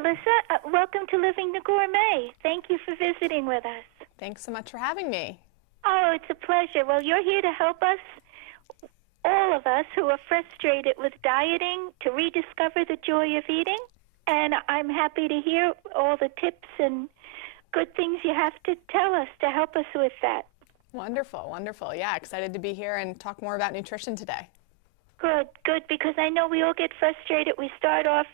Alissa. Welcome to Living the Gourmet. Thank you for visiting with us. Thanks so much for having me. Oh, it's a pleasure. Well, you're here to help us, all of us who are frustrated with dieting, to rediscover the joy of eating. And I'm happy to hear all the tips and good things you have to tell us to help us with that. Wonderful, wonderful. Yeah, excited to be here and talk more about nutrition today. Good, good, because I know we all get frustrated. We start off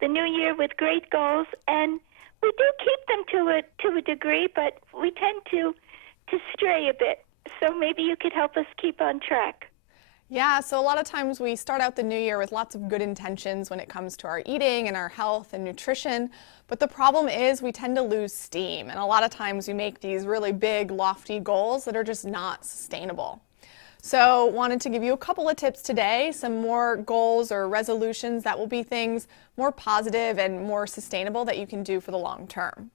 the new year with great goals, and we do keep them to a degree, but we tend to stray a bit. So maybe you could help us keep on track. Yeah, so a lot of times we start out the new year with lots of good intentions when it comes to our eating and our health and nutrition, but the problem is we tend to lose steam, and a lot of times we make these really big, lofty goals that are just not sustainable. So wanted to give you a couple of tips today, some more goals or resolutions that will be things more positive and more sustainable that you can do for the long term.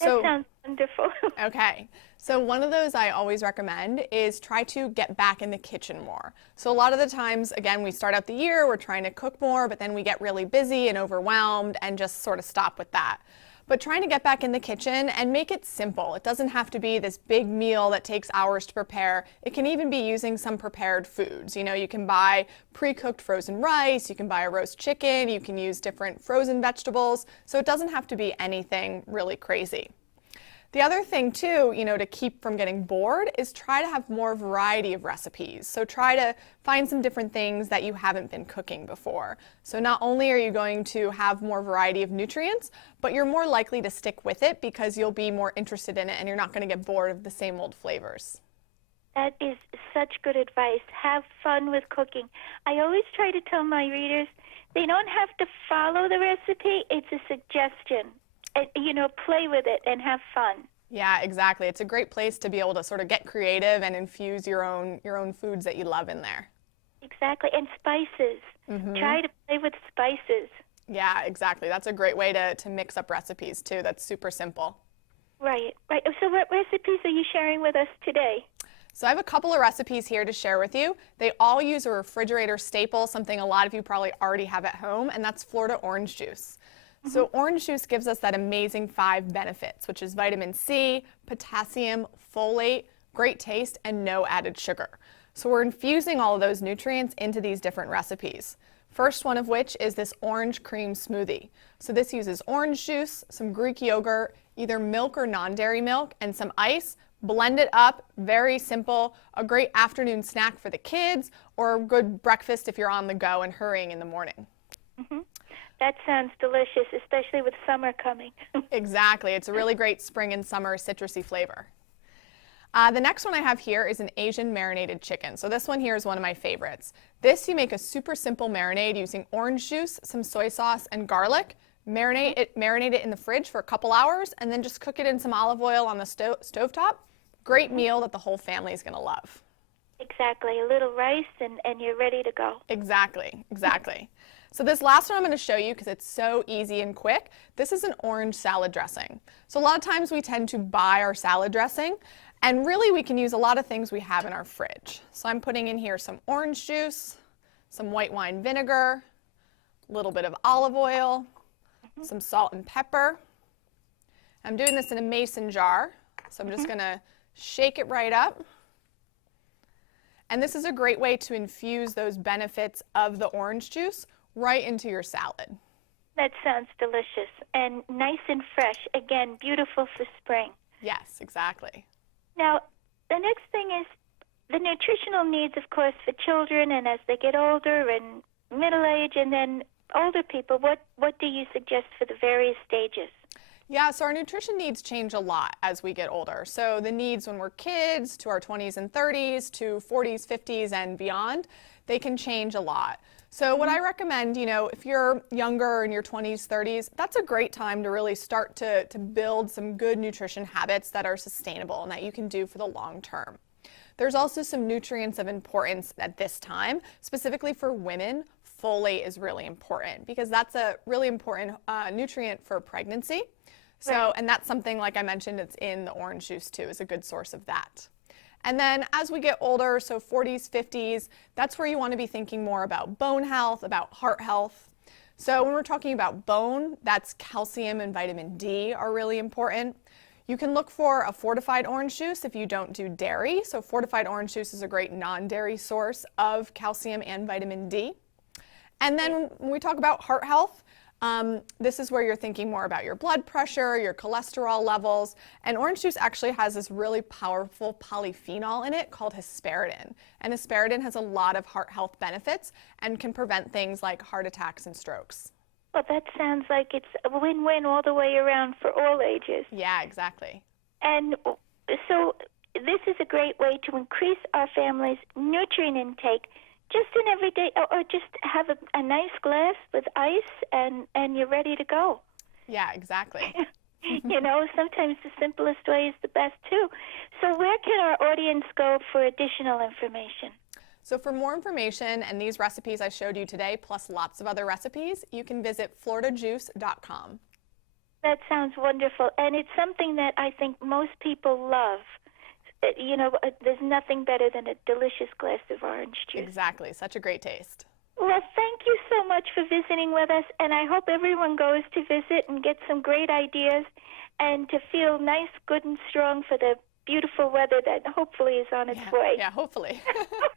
That sounds wonderful. Okay, so one of those I always recommend is try to get back in the kitchen more. So a lot of the times, again, we start out the year, we're trying to cook more, but then we get really busy and overwhelmed and just sort of stop with that. But trying to get back in the kitchen and make it simple. It doesn't have to be this big meal that takes hours to prepare. It can even be using some prepared foods. You know, you can buy pre-cooked frozen rice, you can buy a roast chicken, you can use different frozen vegetables. So it doesn't have to be anything really crazy. The other thing too, you know, to keep from getting bored is try to have more variety of recipes. So try to find some different things that you haven't been cooking before. So not only are you going to have more variety of nutrients, but you're more likely to stick with it because you'll be more interested in it and you're not going to get bored of the same old flavors. That is such good advice. Have fun with cooking. I always try to tell my readers they don't have to follow the recipe. It's a suggestion. You know, play with it and have fun. Yeah, exactly. It's a great place to be able to sort of get creative and infuse your own foods that you love in there. Exactly. And spices. Try to play with spices. Yeah, exactly. That's a great way to mix up recipes too. That's super simple. Right, right. So what recipes are you sharing with us today? So I have a couple of recipes here to share with you. They all use a refrigerator staple, something a lot of you probably already have at home, and that's Florida orange juice. So orange juice gives us that amazing 5 benefits, which is vitamin C, potassium, folate, great taste, and no added sugar. So we're infusing all of those nutrients into these different recipes. First one of which is this orange cream smoothie. So this uses orange juice, some Greek yogurt, either milk or non-dairy milk, and some ice. Blend it up, very simple, a great afternoon snack for the kids, or a good breakfast if you're on the go and hurrying in the morning. That sounds delicious, especially with summer coming. Exactly. It's a really great spring and summer citrusy flavor. The next one I have here is an Asian marinated chicken. So this one here is one of my favorites. This you make a super simple marinade using orange juice, some soy sauce, and garlic. Marinate it in the fridge for a couple hours, and then just cook it in some olive oil on the stovetop. Great meal that the whole family is going to love. Exactly. A little rice and you're ready to go. Exactly, exactly. So this last one I'm going to show you because it's so easy and quick. This is an orange salad dressing. So a lot of times we tend to buy our salad dressing, and really we can use a lot of things we have in our fridge. So I'm putting in here some orange juice, some white wine vinegar, a little bit of olive oil, some salt and pepper. I'm doing this in a mason jar, so I'm just going to shake it right up. And this is a great way to infuse those benefits of the orange juice right into your salad. That sounds delicious and nice and fresh. Again, beautiful for spring. Yes, exactly. Now, the next thing is the nutritional needs, of course, for children and as they get older and middle age and then older people. What do you suggest for the various stages? Yeah, so our nutrition needs change a lot as we get older. So the needs when we're kids to our 20s and 30s to 40s, 50s, and beyond, they can change a lot. So what I recommend, you know, if you're younger in your 20s, 30s, that's a great time to really start to build some good nutrition habits that are sustainable and that you can do for the long term. There's also some nutrients of importance at this time, specifically for women. Folate is really important because that's a really important nutrient for pregnancy. So, Right. And that's something, like I mentioned, it's in the orange juice too, is a good source of that. And then as we get older, so 40s, 50s, that's where you want to be thinking more about bone health, about heart health. So when we're talking about bone, that's calcium and vitamin D are really important. You can look for a fortified orange juice if you don't do dairy. So fortified orange juice is a great non-dairy source of calcium and vitamin D. And then when we talk about heart health, this is where you're thinking more about your blood pressure, your cholesterol levels, and orange juice actually has this really powerful polyphenol in it called hesperidin. And hesperidin has a lot of heart health benefits and can prevent things like heart attacks and strokes. Well, that sounds like it's a win-win all the way around for all ages. Yeah, exactly. And so this is a great way to increase our family's nutrient intake just in everyday, or just have a nice glass with ice and you're ready to go. Yeah, exactly. You know, sometimes the simplest way is the best too. So where can our audience go for additional information? So for more information and these recipes I showed you today, plus lots of other recipes, you can visit floridajuice.com. That sounds wonderful. And it's something that I think most people love. You know, there's nothing better than a delicious glass of orange juice. Exactly. Such a great taste. Well, thank you so much for visiting with us. And I hope everyone goes to visit and get some great ideas and to feel nice, good, and strong for the beautiful weather that hopefully is on its way. Yeah, hopefully.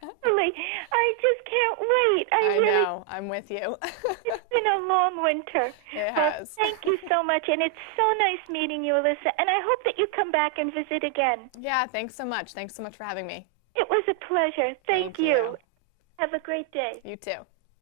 Hopefully. I just can't wait. I know. I'm with you. It's been a long winter. It has. Thank you so much. And it's so nice meeting you, Alissa. And I hope that you come back and visit again. Yeah, thanks so much. Thanks so much for having me. It was a pleasure. Thank you. you. Have a great day. You too.